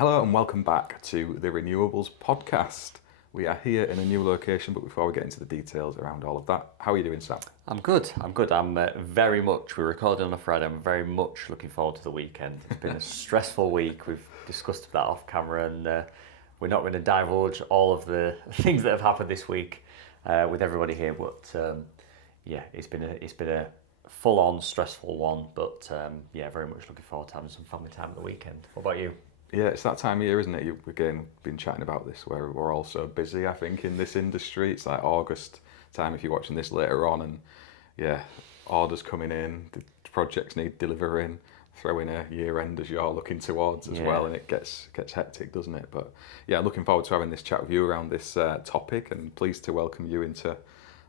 Hello and welcome back to the Renewables podcast. We are here in a new location, but before we get into the details around all of that, how are you doing, Sam? I'm good. I'm very much, we're recording on a Friday, I'm very much looking forward to the weekend. It's been a stressful week. We've discussed that off camera, and we're not going to divulge all of the things that have happened this week with everybody here. But yeah, it's been a full-on stressful one. But yeah, very much looking forward to having some family time at the weekend. What about you? Yeah, it's that time of year, isn't it? You've again been chatting about this where we're all so busy, I think, in this industry. It's like August time if you're watching this later on, and yeah, orders coming in, the projects need delivering, throw in a year end as you're looking towards as well, and it gets hectic, doesn't it? But yeah, looking forward to having this chat with you around this topic, and pleased to welcome you into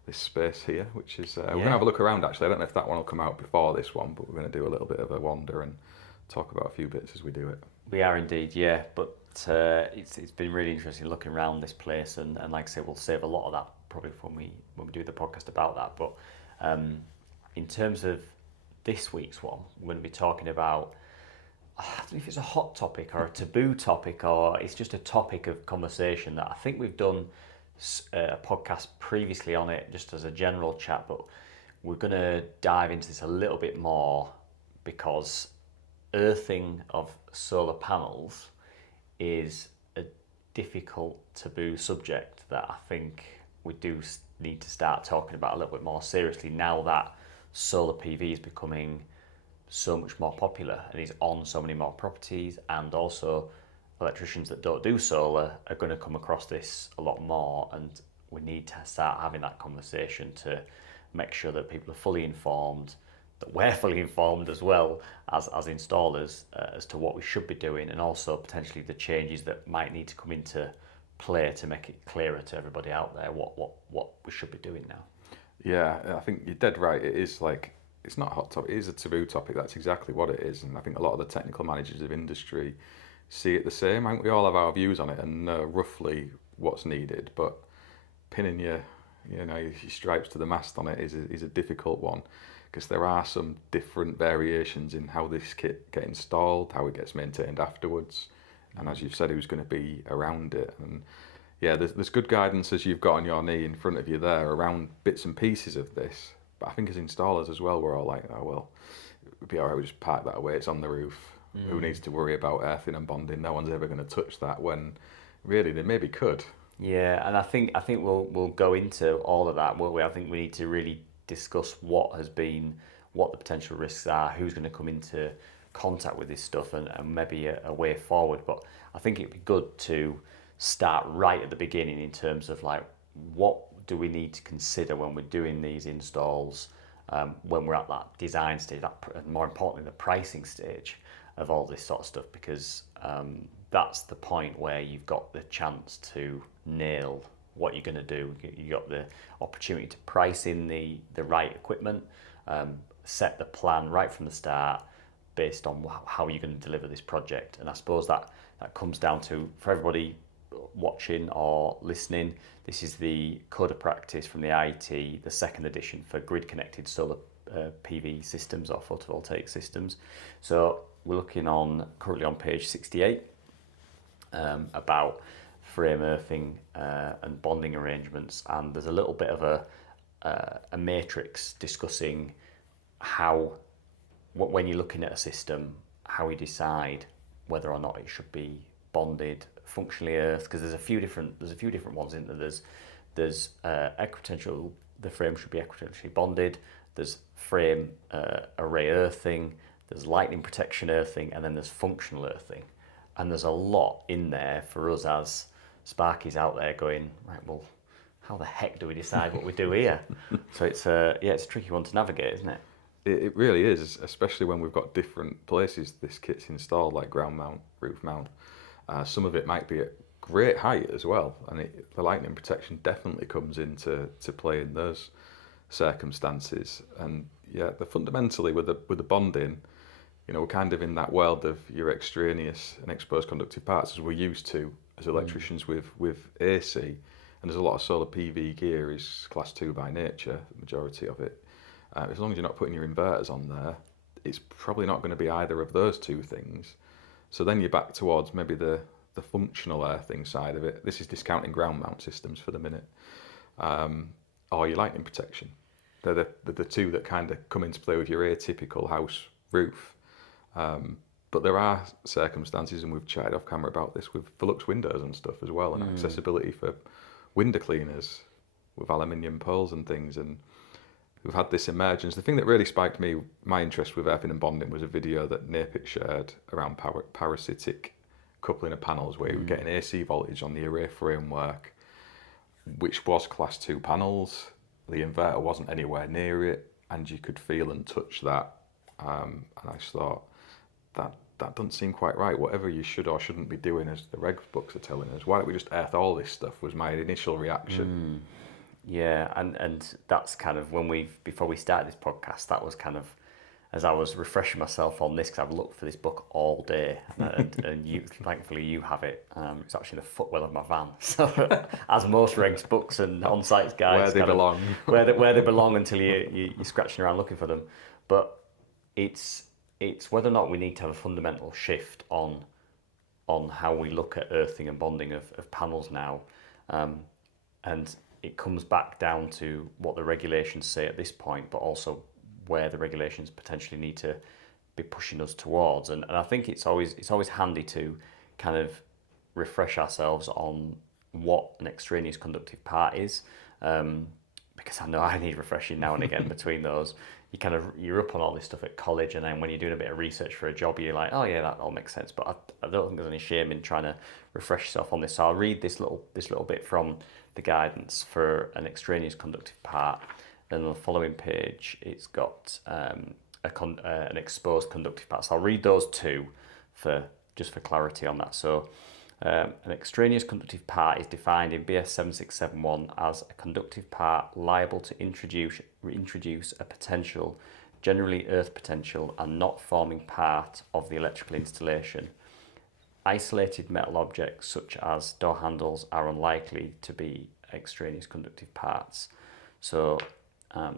this space here, which is we're going to have a look around actually. I don't know if that one will come out before this one, but we're going to do a little bit of a wander and talk about a few bits as we do it. We are indeed, yeah. But it's been really interesting looking around this place, and like I say, we'll save a lot of that probably when we do the podcast about that. But in terms of this week's one, we're going to be talking about, I don't know if it's a hot topic or a taboo topic, or it's just a topic of conversation that I think we've done a podcast previously on it just as a general chat, but we're going to dive into this a little bit more because earthing of solar panels is a difficult taboo subject that I think we do need to start talking about a little bit more seriously now that solar PV is becoming so much more popular and is on so many more properties, and also electricians that don't do solar are going to come across this a lot more, and we need to start having that conversation to make sure that people are fully informed, that we're fully informed as well as installers as to what we should be doing, and also potentially the changes that might need to come into play to make it clearer to everybody out there what we should be doing now. Yeah, I think you're dead right. It is like, it's not a hot topic, it is a taboo topic. That's exactly what it is. And I think a lot of the technical managers of industry see it the same. I think we all have our views on it and know roughly what's needed, but pinning your stripes to the mast on it is a difficult one, because there are some different variations in how this kit gets installed, how it gets maintained afterwards, and as you've said, who's going to be around it. And yeah, there's good guidance as you've got on your knee in front of you there around bits and pieces of this. But I think as installers as well, we're all like, oh well, it would be alright, we just park that away, it's on the roof. Who needs to worry about earthing and bonding? No one's ever going to touch that, when really they maybe could. Yeah, and I think we'll go into all of that, won't we? I think we need to really discuss what the potential risks are, who's going to come into contact with this stuff, and maybe a way forward. But I think it'd be good to start right at the beginning in terms of like, what do we need to consider when we're doing these installs, when we're at that design stage, and more importantly the pricing stage of all this sort of stuff, because that's the point where you've got the chance to nail what you're going to do. You got the opportunity to price in the right equipment, set the plan right from the start based on how you're going to deliver this project. And I suppose that comes down to, for everybody watching or listening, this is the Code of Practice from the IET, the second edition for grid connected solar PV systems or photovoltaic systems. So we're looking currently on page 68 about frame earthing and bonding arrangements, and there's a little bit of a matrix discussing how, when you're looking at a system, how we decide whether or not it should be bonded, functionally earthed, because there's a few different ones in there. There's equipotential, the frame should be equipotentially bonded. There's frame array earthing. There's lightning protection earthing, and then there's functional earthing. And there's a lot in there for us as Sparkies out there going, right, well, how the heck do we decide what we do here? So it's a tricky one to navigate, isn't it? It really is, especially when we've got different places this kit's installed, like ground mount, roof mount. Some of it might be at great height as well, and the lightning protection definitely comes into play in those circumstances. And yeah, fundamentally with the bonding, we're kind of in that world of your extraneous and exposed conductive parts as we're used to as electricians with AC, and there's a lot of solar PV gear is class 2 by nature, the majority of it. As long as you're not putting your inverters on there, it's probably not going to be either of those two things. So then you're back towards maybe the functional earthing side of it. This is discounting ground mount systems for the minute, or your lightning protection. They're the two that kind of come into play with your atypical house roof. But there are circumstances, and we've chatted off camera about this, with Velux windows and stuff as well, and accessibility for window cleaners with aluminium poles and things. And we've had this emergence. The thing that really spiked my interest with earthing and bonding was a video that Napit shared around parasitic coupling of panels, where you were getting AC voltage on the array framework, which was class 2 panels. The inverter wasn't anywhere near it, and you could feel and touch that. And I just thought, that doesn't seem quite right. Whatever you should or shouldn't be doing, as the regs books are telling us, why don't we just earth all this stuff, was my initial reaction. Yeah, and that's kind of before we started this podcast, that was kind of, as I was refreshing myself on this, because I've looked for this book all day, and you, thankfully you have it. It's actually in the footwell of my van. So, as most regs books and on-site guides, Where they belong. where they belong until you're scratching around looking for them. But it's whether or not we need to have a fundamental shift on how we look at earthing and bonding of panels now, and it comes back down to what the regulations say at this point, but also where the regulations potentially need to be pushing us towards. And I think it's always handy to kind of refresh ourselves on what an extraneous conductive part is, because I know I need refreshing now and again between those. You're up on all this stuff at college, and then when you're doing a bit of research for a job, you're like, oh yeah, that all makes sense. But I don't think there's any shame in trying to refresh yourself on this. So I'll read this little bit from the guidance for an extraneous conductive part. Then on the following page, it's got an exposed conductive part. So I'll read those two for clarity on that. So an extraneous conductive part is defined in BS 7671 as a conductive part liable to introduce a potential, generally earth potential, and not forming part of the electrical installation. Isolated metal objects such as door handles are unlikely to be extraneous conductive parts. So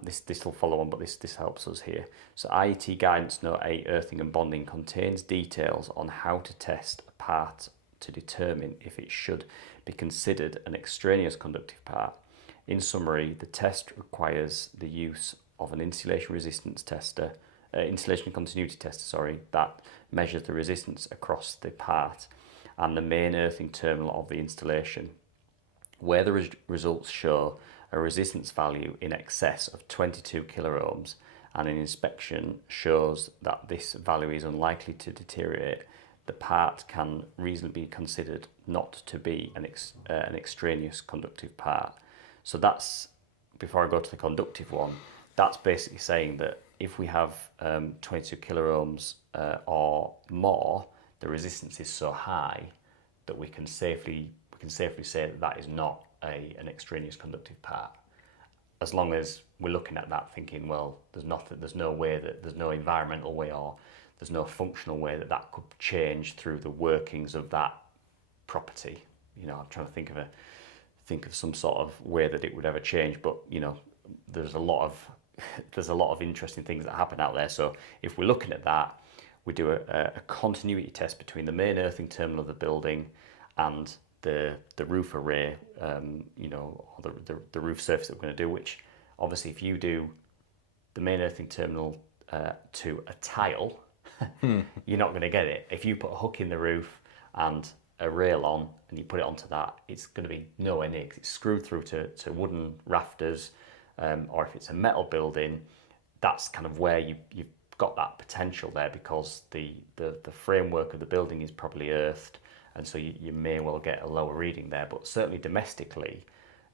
this will follow on, but this helps us here. So IET Guidance Note 8, Earthing and Bonding, contains details on how to test a part to determine if it should be considered an extraneous conductive part. In summary, the test requires the use of an insulation continuity tester, that measures the resistance across the part and the main earthing terminal of the installation. Where the results show a resistance value in excess of 22 kiloohms and an inspection shows that this value is unlikely to deteriorate, the part can reasonably be considered not to be an extraneous conductive part. So that's, before I go to the conductive one, that's basically saying that if we have 22 kiloohms or more, the resistance is so high that we can safely say that is not an extraneous conductive part. As long as we're looking at that thinking, well, there's no environmental way or there's no functional way that could change through the workings of that property. I'm trying to think of some sort of way that it would ever change, but there's a lot of interesting things that happen out there. So if we're looking at that, we do a continuity test between the main earthing terminal of the building and the roof array, or the roof surface that we're going to do, which obviously if you do the main earthing terminal to a tile, you're not going to get it. If you put a hook in the roof and a rail on and you put it onto that, it's going to be nowhere near, 'cause it's screwed through to wooden rafters, or if it's a metal building, that's kind of where you've got that potential there, because the framework of the building is probably earthed, and so you may well get a lower reading there. But certainly domestically,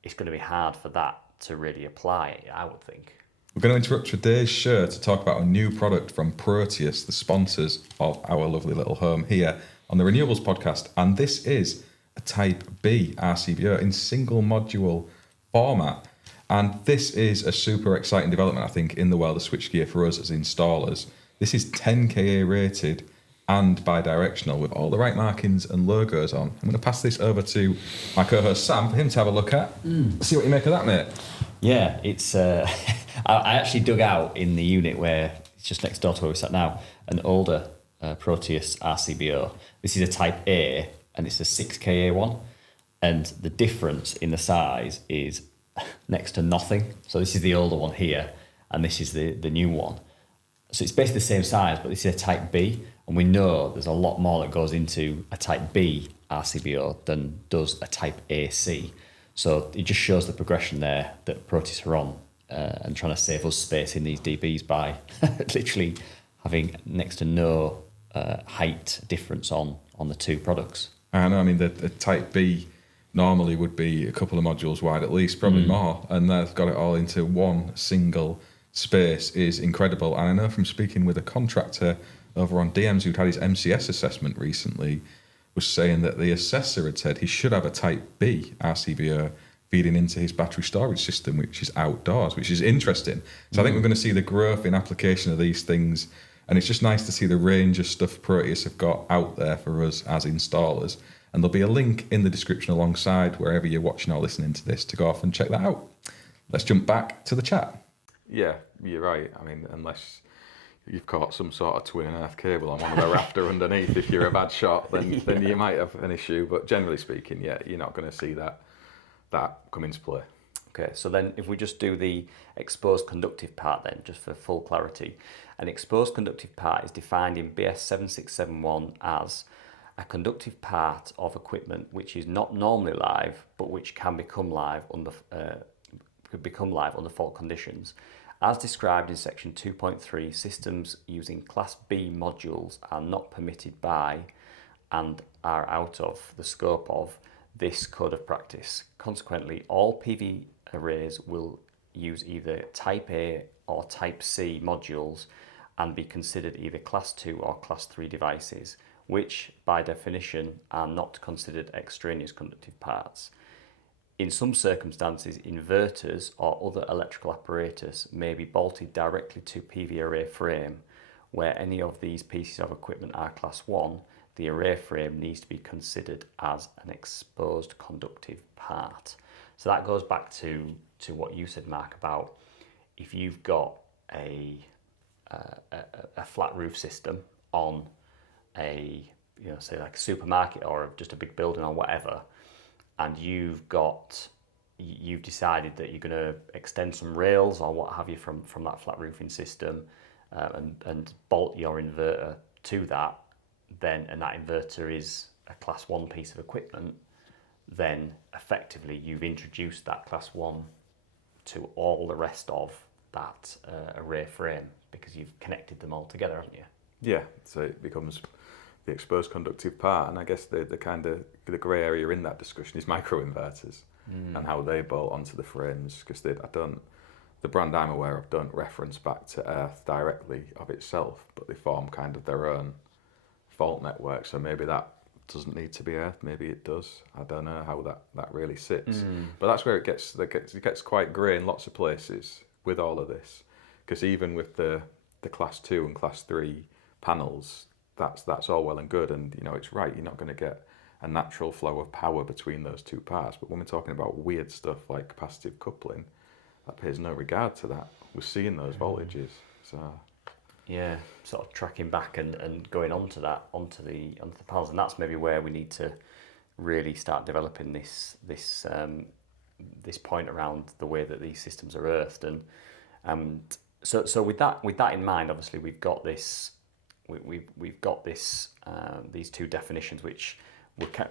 it's going to be hard for that to really apply, I would think. We're going to interrupt today's show to talk about a new product from Proteus, the sponsors of our lovely little home here on the Renewables Podcast. And this is a Type B RCBO in single module format. And this is a super exciting development, I think, in the world of switchgear for us as installers. This is 10 kA rated and bi-directional with all the right markings and logos on. I'm going to pass this over to my co-host Sam for him to have a look at. See what you make of that, mate. Yeah, it's. I actually dug out in the unit where it's just next door to where we sat now an older Proteus RCBO. This is a Type A, and it's a 6Ka one, and the difference in the size is next to nothing. So this is the older one here, and this is the new one. So it's basically the same size, but this is a Type B, and we know there's a lot more that goes into a Type B RCBO than does a Type AC. So it just shows the progression there that Proteus are on, and trying to save us space in these DBs by literally having next to no height difference on the two products. I know, I mean, the Type B normally would be a couple of modules wide at least, probably more, and they've got it all into one single space is incredible. And I know from speaking with a contractor over on DMs who'd had his MCS assessment recently, was saying that the assessor had said he should have a Type B RCBO feeding into his battery storage system, which is outdoors, which is interesting. So I think we're going to see the growth in application of these things, and it's just nice to see the range of stuff Proteus have got out there for us as installers. And there'll be a link in the description alongside wherever you're watching or listening to this to go off and check that out. Let's jump back to the chat. Yeah, you're right. I mean, unless you've caught some sort of twin earth cable on one of the rafter underneath, if you're a bad shot, then you might have an issue. But generally speaking, yeah, you're not going to see that come into play. Okay, so then if we just do the exposed conductive part then, just for full clarity. An exposed conductive part is defined in BS 7671 as a conductive part of equipment which is not normally live, but which can become live under fault conditions. As described in section 2.3, systems using class B modules are not permitted by and are out of the scope of this code of practice. Consequently, all PV arrays will use either Type A or Type C modules and be considered either class 2 or class 3 devices, which by definition are not considered extraneous conductive parts. In some circumstances, inverters or other electrical apparatus may be bolted directly to PV array frame. Where any of these pieces of equipment are class 1, the array frame needs to be considered as an exposed conductive part. So that goes back to what you said, Mark, about if you've got a flat roof system on a, say like a supermarket or just a big building or whatever, and you've decided that you're going to extend some rails or what have you from that flat roofing system, and bolt your inverter to that, and that inverter is a class 1 piece of equipment, then effectively you've introduced that class 1 to all the rest of that array frame because you've connected them all together, haven't you? Yeah, so it becomes the exposed conductive part, and I guess the kind of the grey area in that discussion is microinverters and how they bolt onto the frames, because the brand I'm aware of don't reference back to earth directly of itself, but they form kind of their own fault network. So maybe that doesn't need to be earth, maybe it does. I don't know how that really sits, but that's where it gets quite grey in lots of places with all of this, because even with the class 2 and class 3 panels, that's all well and good, and it's right, you're not going to get a natural flow of power between those two parts. But when we're talking about weird stuff like capacitive coupling, that pays no regard to that. We're seeing those voltages. So yeah, sort of tracking back and going onto the panels, and that's maybe where we need to really start developing this point around the way that these systems are earthed. And so with that in mind, obviously we've got this these two definitions which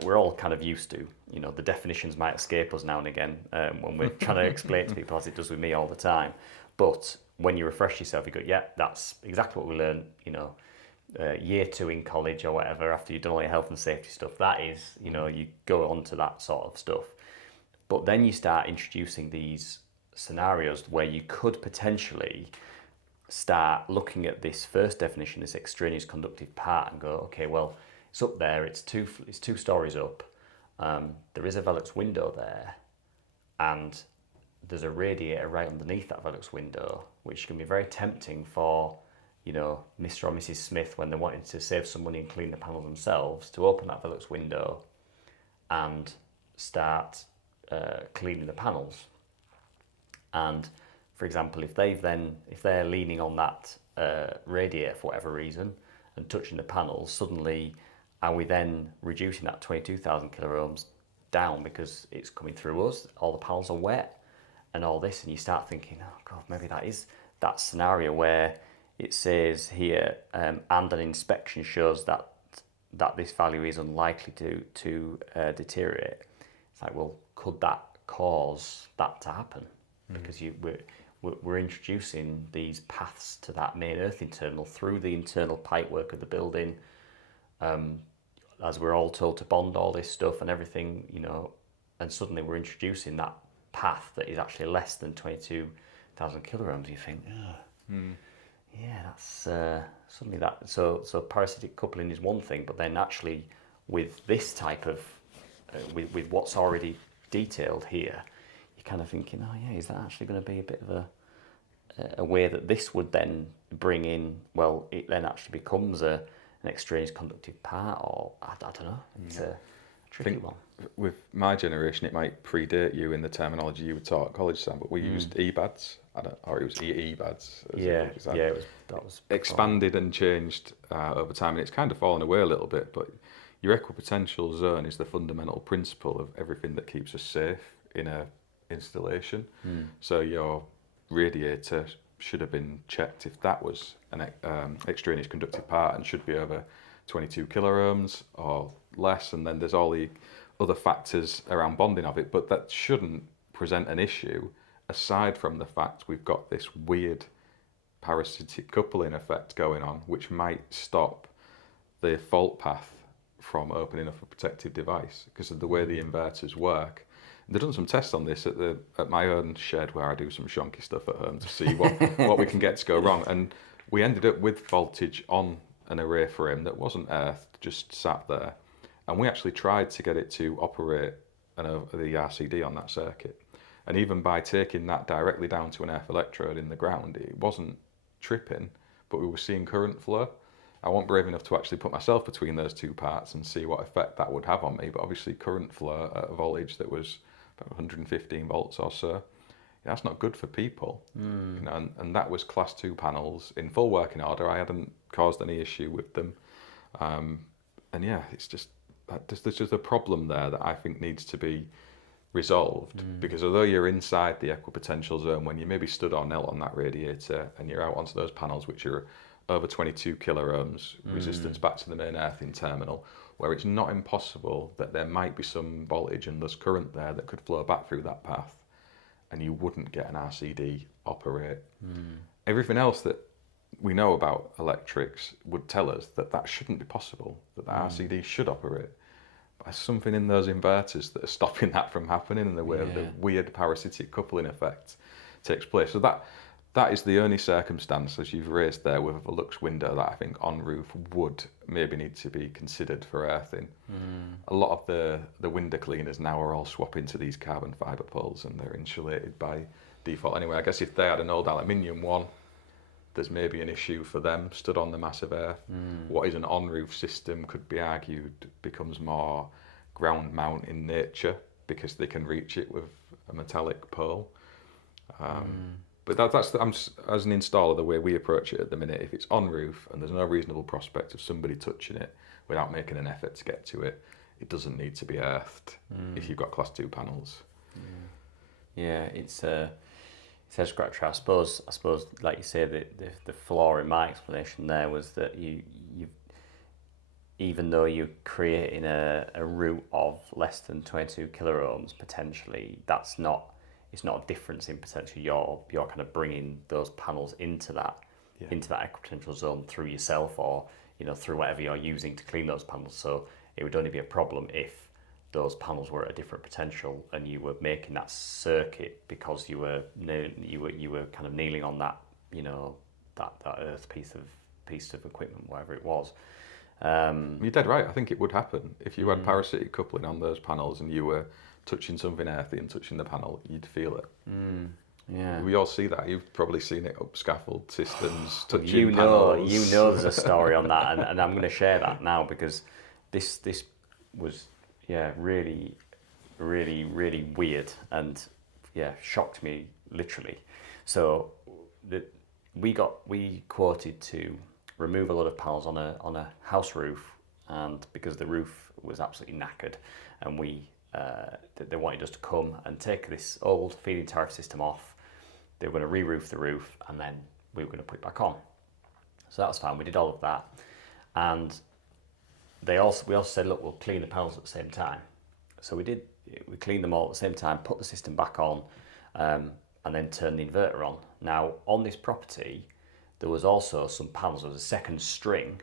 we're all kind of used to. The definitions might escape us now and again when we're trying to explain to people, as it does with me all the time. But when you refresh yourself, you go, yeah, that's exactly what we learned, year 2 in college or whatever, after you've done all your health and safety stuff. That is, you go on to that sort of stuff. But then you start introducing these scenarios where you could potentially start looking at this first definition, this extraneous conductive part, and go, okay, well, it's up there, it's two stories up, there is a Velux window there, and there's a radiator right underneath that Velux window, which can be very tempting for, Mr. or Mrs. Smith, when they're wanting to save some money and clean the panel themselves, to open that Velux window and start cleaning the panels. And for example, if they're leaning on that radiator for whatever reason, and touching the panels, suddenly are we then reducing that 22,000 kiloohms down because it's coming through us, all the panels are wet and all this, and you start thinking, oh God, maybe that is that scenario where it says here, and an inspection shows that this value is unlikely to deteriorate. It's like, well, could that cause that to happen? Because we're introducing these paths to that main earthing terminal through the internal pipework of the building, as we're all told to bond all this stuff and everything, and suddenly we're introducing that path that is actually less than 22,000 kilograms. You think, yeah, that's suddenly that. So parasitic coupling is one thing, but then actually with this type of, with what's already detailed here, you're kind of thinking, oh yeah, is that actually going to be a bit of a way that this would then bring in? Well, it then actually becomes an extraneous conductive part, or I don't know. It's a tricky one. With my generation, it might predate you in the terminology you were taught at college, Sam, but we used Ebads, or it was Ebads. That was expanded and changed over time, and it's kind of fallen away a little bit. But your equipotential zone is the fundamental principle of everything that keeps us safe in a installation. So your radiator should have been checked if that was an extraneous conductive part and should be over 22 kiloohms or less, and then there's all the other factors around bonding of it, but that shouldn't present an issue aside from the fact we've got this weird parasitic coupling effect going on, which might stop the fault path from opening up a protective device because of the way the inverters work. They've done some tests on this at my own shed where I do some shonky stuff at home to see what we can get to go wrong, and we ended up with voltage on an array frame that wasn't earthed, just sat there. And we actually tried to get it to operate the RCD on that circuit. And even by taking that directly down to an earth electrode in the ground, it wasn't tripping, but we were seeing current flow. I wasn't brave enough to actually put myself between those two parts and see what effect that would have on me. But obviously current flow at a voltage that was about 115 volts or so, that's not good for people. And that was class 2 panels in full working order. I hadn't caused any issue with them. And yeah, it's just, there's just a problem there that I think needs to be resolved, because although you're inside the equipotential zone, when you maybe stood or knelt on that radiator and you're out onto those panels which are over 22 kiloohms resistance back to the main earthing terminal, where it's not impossible that there might be some voltage and there's current there that could flow back through that path, and you wouldn't get an RCD operate. Everything else that we know about electrics would tell us that that shouldn't be possible, that the RCD should operate. But there's something in those inverters that are stopping that from happening, and the way the weird parasitic coupling effect takes place. So that is the only circumstance, as you've raised there, with a lux window that I think on roof would maybe need to be considered for earthing. A lot of the window cleaners now are all swapping to these carbon fibre poles, and they're insulated by default anyway. I guess if they had an old aluminium one, there's maybe an issue for them stood on the massive earth. What is an on-roof system could be argued becomes more ground mount in nature because they can reach it with a metallic pole. But that's as an installer, the way we approach it at the minute. If it's on roof and there's no reasonable prospect of somebody touching it without making an effort to get to it, it doesn't need to be earthed if you've got class 2 panels. It's a scratcher. I suppose, like you say, the flaw in my explanation there was that you even though you're creating a route of less than 22 kiloohms potentially, it's not a difference in potentially you're kind of bringing those panels into that equipotential zone through yourself, or through whatever you're using to clean those panels. So it would only be a problem if those panels were at a different potential and you were making that circuit because you were kind of kneeling on that that earth piece of equipment, whatever it was. You're dead right. I think it would happen if you had parasitic coupling on those panels and you were touching something earthy and touching the panel, you'd feel it. Yeah, we all see that. You've probably seen it up scaffold systems, touching panels. There's a story on that, and I'm going to share that now because this was really, really, really weird and shocked me literally. So we quoted to remove a lot of panels on a house roof, and because the roof was absolutely knackered, and they wanted us to come and take this old feed-in tariff system off. They were going to re-roof the roof, and then we were going to put it back on. So that was fine. We did all of that, and we also said, look, we'll clean the panels at the same time. So we did. We cleaned them all at the same time, put the system back on, and then turned the inverter on. Now, on this property, there was also some panels. There was a second string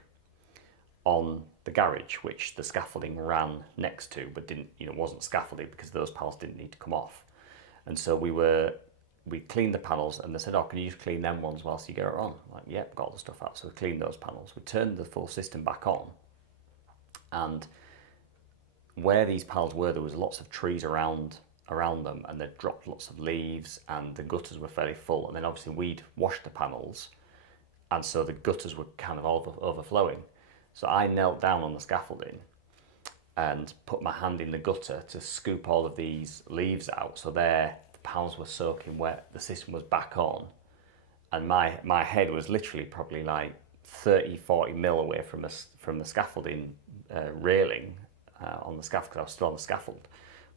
on the garage, which the scaffolding ran next to, but wasn't scaffolded because those panels didn't need to come off. And so we cleaned the panels, and they said, oh, can you just clean them ones whilst you get it on? I'm like, yep, got all the stuff out. So we cleaned those panels. We turned the full system back on, and where these panels were, there was lots of trees around them, and they'd dropped lots of leaves, and the gutters were fairly full. And then obviously we'd washed the panels, and so the gutters were kind of overflowing. So I knelt down on the scaffolding and put my hand in the gutter to scoop all of these leaves out. So the panels were soaking wet, the system was back on, and my head was literally probably like 30-40 mil away from the scaffolding railing on the scaffold, because I was still on the scaffold.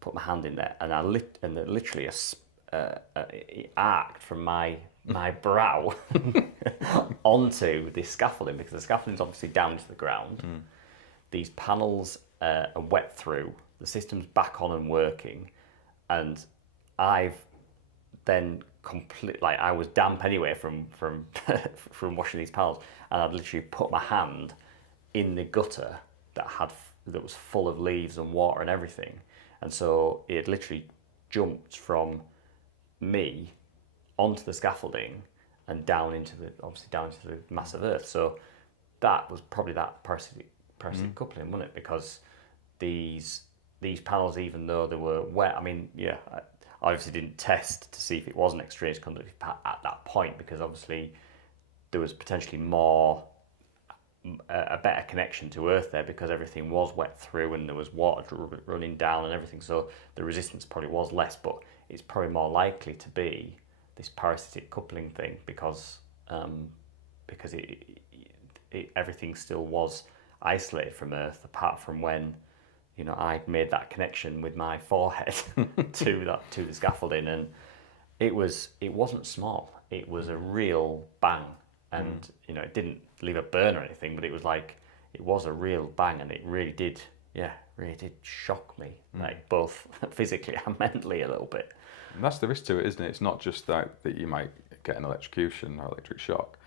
Put my hand in there, and literally it arced from my brow onto this scaffolding, because the scaffolding's obviously down into the ground. These panels are wet through, the system's back on and working, and I've then I was damp anyway from from washing these panels, and I'd literally put my hand in the gutter that was full of leaves and water and everything, and so it literally jumped from me onto the scaffolding and down into the mass of earth. So that was probably that parasitic coupling, wasn't it? Because these panels, even though they were wet, I obviously didn't test to see if it was an extraneous conductive at that point, because obviously there was potentially a better connection to earth there, because everything was wet through and there was water running down and everything, so the resistance probably was less, but it's probably more likely to be this parasitic coupling thing, because everything still was isolated from earth, apart from when I made that connection with my forehead to the scaffolding, and it wasn't small. It was a real bang, and it didn't leave a burn or anything, but it was a real bang, and it really did shock me, like both physically and mentally a little bit. And that's the risk to it, isn't it? It's not just that you might get an electrocution or electric shock.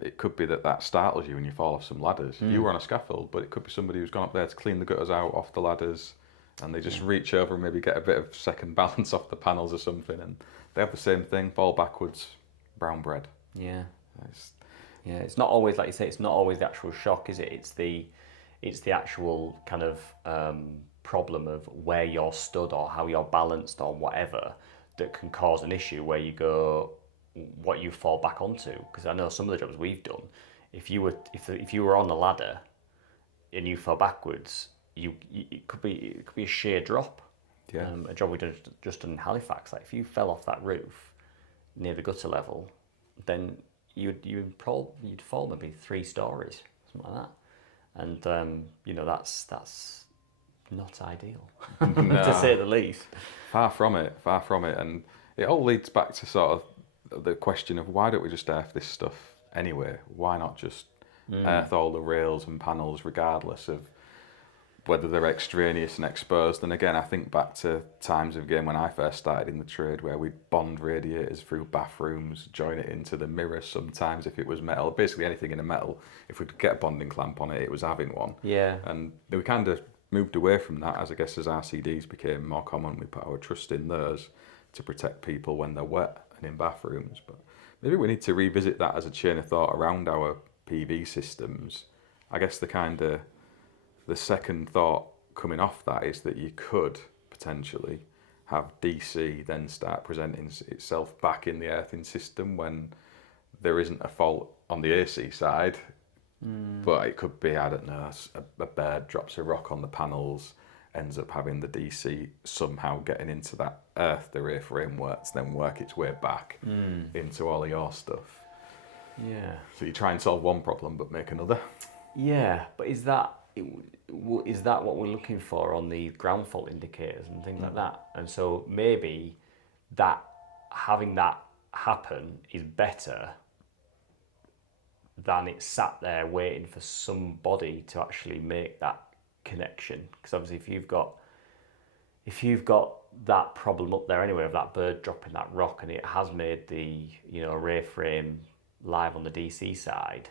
It could be that startles you when you fall off some ladders. You were on a scaffold, but it could be somebody who's gone up there to clean the gutters out off the ladders, and they just reach over and maybe get a bit of second balance off the panels or something, and they have the same thing, fall backwards, brown bread. Yeah. It's not always, like you say, it's not always the actual shock, is it? It's the actual kind of problem of where you're stood or how you're balanced or whatever that can cause an issue where you go, what you fall back onto. Because I know some of the jobs we've done, if you were on a ladder and you fell backwards, it could be a sheer drop. Yeah. A job we just done in Halifax, like if you fell off that roof near the gutter level, then you'd fall maybe 3 stories, something like that, and that's not ideal, to say the least. Far from it, and it all leads back to sort of the question of, why don't we just earth this stuff anyway? Why not just earth all the rails and panels regardless of whether they're extraneous and exposed? And again, I think back to times of game when I first started in the trade, where we'd bond radiators through bathrooms, join it into the mirror sometimes if it was metal, basically anything in a metal. If we could get a bonding clamp on it, it was having one. Yeah. And we kind of moved away from that, as I guess as RCDs became more common. We put our trust in those to protect people when they're wet and in bathrooms. But maybe we need to revisit that as a chain of thought around our PV systems. I guess the second thought coming off that is that you could potentially have DC then start presenting itself back in the earthing system when there isn't a fault on the AC side. But it could be, I don't know, a bird drops a rock on the panels, ends up having the DC somehow getting into that earth, the rear framework, to then work its way back into all of your stuff. Yeah. So you try and solve one problem but make another. Yeah, but is that what we're looking for on the ground fault indicators and things like that? And so maybe that having that happen is better than it sat there waiting for somebody to actually make that connection. Because obviously, if you've got that problem up there anyway of that bird dropping that rock and it has made the array frame live on the DC side,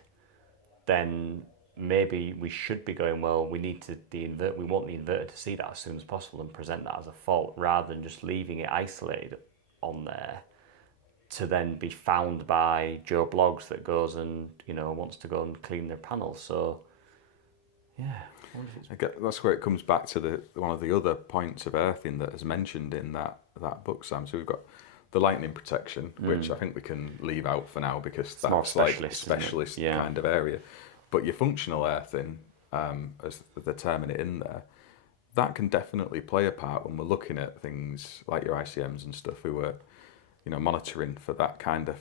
then maybe we should be going, well, we want the inverter to see that as soon as possible and present that as a fault, rather than just leaving it isolated on there to then be found by Joe Bloggs that goes and wants to go and clean their panels. So yeah, I wonder if it's... That's where it comes back to one of the other points of earthing that is mentioned in that book, Sam. So we've got the lightning protection, which I think we can leave out for now because It's more that's like a specialist, specialist Yeah. kind of area. But your functional earthing, as they're terming it in there, that can definitely play a part when we're looking at things like your ICMs and stuff who are, monitoring for that kind of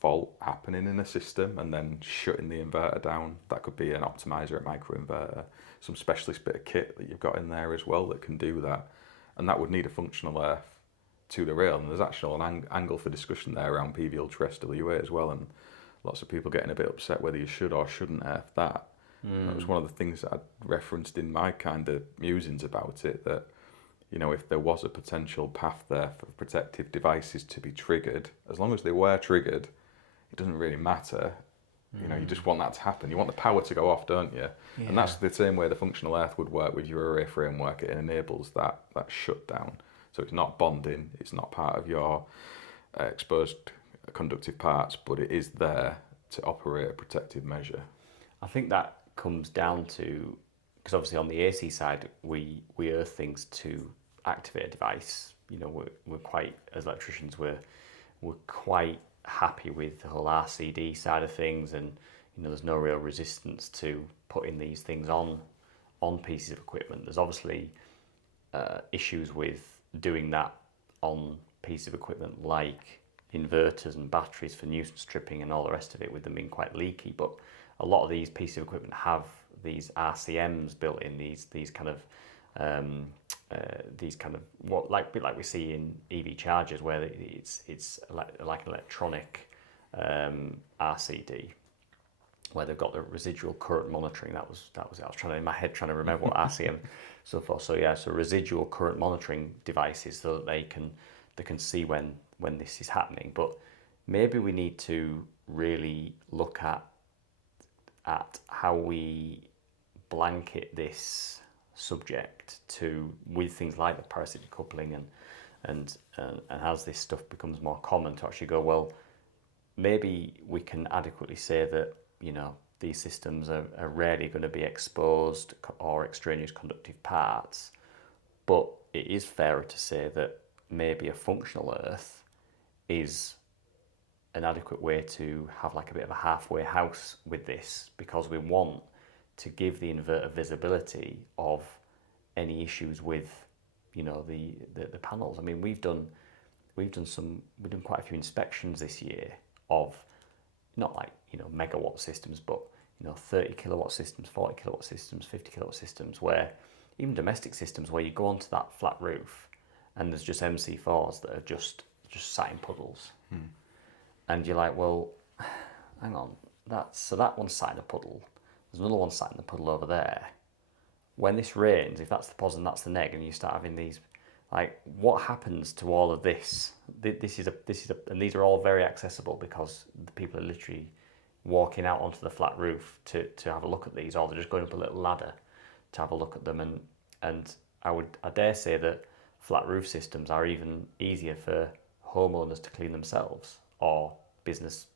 fault happening in a system and then shutting the inverter down. That could be an optimizer, a microinverter, some specialist bit of kit that you've got in there as well that can do that. And that would need a functional earth to the rail. And there's actually an angle for discussion there around PV Ultra SWA as well. And lots of people getting a bit upset whether you should or shouldn't earth that. That was one of the things that I referenced in my kind of musings about it, that if there was a potential path there for protective devices to be triggered, as long as they were triggered, it doesn't really matter. You just want that to happen. You want the power to go off, don't you? Yeah. And that's the same way the functional earth would work with your array framework. It enables that shutdown. So it's not bonding, it's not part of your exposed conductive parts, but it is there to operate a protective measure. I think that comes down to, because obviously on the AC side, we earth things to activate a device. We're quite, as electricians, we're quite happy with the whole RCD side of things, and there's no real resistance to putting these things on pieces of equipment. There's obviously issues with doing that on pieces of equipment like inverters and batteries for nuisance tripping and all the rest of it, with them being quite leaky. But a lot of these pieces of equipment have these RCMs built in, these kind of what like we see in EV chargers, where it's like an electronic RCD, where they've got the residual current monitoring. That was I was trying to remember what RCM so forth. So residual current monitoring devices, so that they can see when this is happening. But maybe we need to really look at how we blanket this subject with things like the parasitic coupling, and as this stuff becomes more common, to actually go, well, maybe we can adequately say that these systems are rarely going to be exposed or extraneous conductive parts, but it is fairer to say that maybe a functional earth is an adequate way to have like a bit of a halfway house with this, because we want to give the inverter visibility of any issues with the panels. I mean, we've done quite a few inspections this year of not like megawatt systems, but 30 kilowatt systems, 40 kilowatt systems, 50 kilowatt systems, where even domestic systems where you go onto that flat roof and there's just MC4s that are just sat in puddles. And you're like, well, hang on, that one's sat in a puddle. There's another one sat in the puddle over there. When this rains, if that's the pos and that's the neg, and you start having these, like, what happens to all of this? This is and these are all very accessible because the people are literally walking out onto the flat roof to have a look at these, or they're just going up a little ladder to have a look at them. And I dare say that flat roof systems are even easier for homeowners to clean themselves, or business,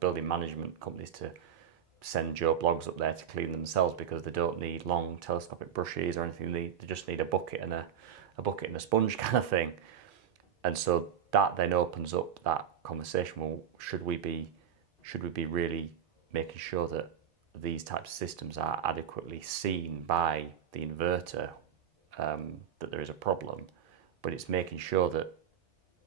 building management companies to send Joe Bloggs up there to clean themselves, because they don't need long telescopic brushes or anything. They just need a bucket and a sponge kind of thing. And so that then opens up that conversation. Well, should we be really making sure that these types of systems are adequately seen by the inverter, that there is a problem, but it's making sure that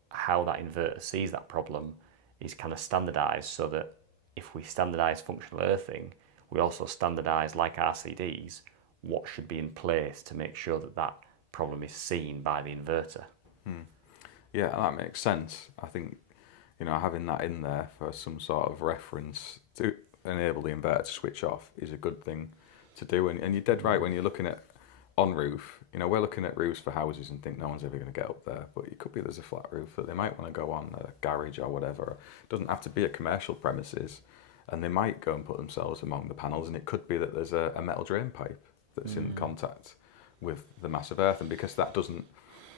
how that inverter sees that problem is kind of standardized, so that if we standardise functional earthing, we also standardise, like RCDs, what should be in place to make sure that that problem is seen by the inverter. Yeah, that makes sense. I think, having that in there for some sort of reference to enable the inverter to switch off is a good thing to do. And you're dead right when you're looking at on roof. We're looking at roofs for houses and think no one's ever going to get up there, but it could be there's a flat roof that they might want to go on, a garage or whatever. It doesn't have to be a commercial premises, and they might go and put themselves among the panels, and it could be that there's a metal drain pipe that's in contact with the mass of earth, and because that doesn't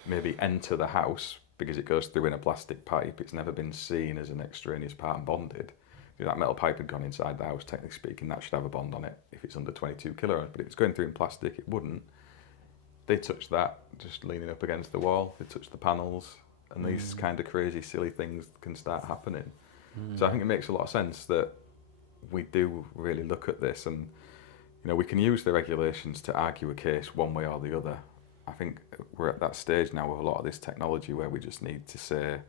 maybe enter the house because it goes through in a plastic pipe, it's never been seen as an extraneous part and bonded. If that metal pipe had gone inside the house, technically speaking, that should have a bond on it if it's under 22 kilograms, but if it's going through in plastic, it wouldn't. They touch that, just leaning up against the wall, they touch the panels, and these kind of crazy, silly things can start happening. So I think it makes a lot of sense that we do really look at this, and we can use the regulations to argue a case one way or the other. I think we're at that stage now with a lot of this technology where we just need to say,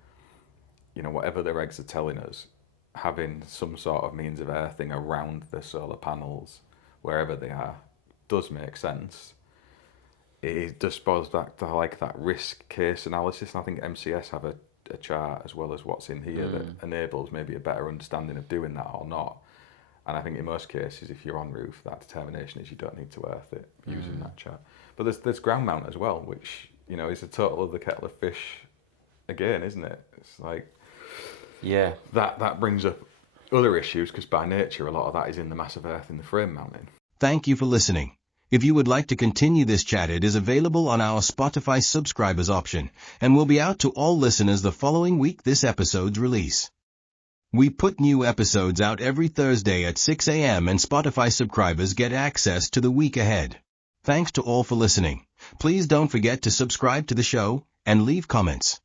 whatever the regs are telling us, having some sort of means of earthing around the solar panels, wherever they are, does make sense. It just goes back to like that risk case analysis, and I think MCS have a chart as well as what's in here that enables maybe a better understanding of doing that or not. And I think in most cases, if you're on roof, that determination is you don't need to earth it using that chart. But there's ground mount as well, which is a total other kettle of fish again, isn't it? It's like that brings up other issues because by nature a lot of that is in the massive earth in the frame mounting. Thank you for listening. If you would like to continue this chat, it is available on our Spotify subscribers option and will be out to all listeners the following week this episode's release. We put new episodes out every Thursday at 6 a.m. and Spotify subscribers get access to the week ahead. Thanks to all for listening. Please don't forget to subscribe to the show and leave comments.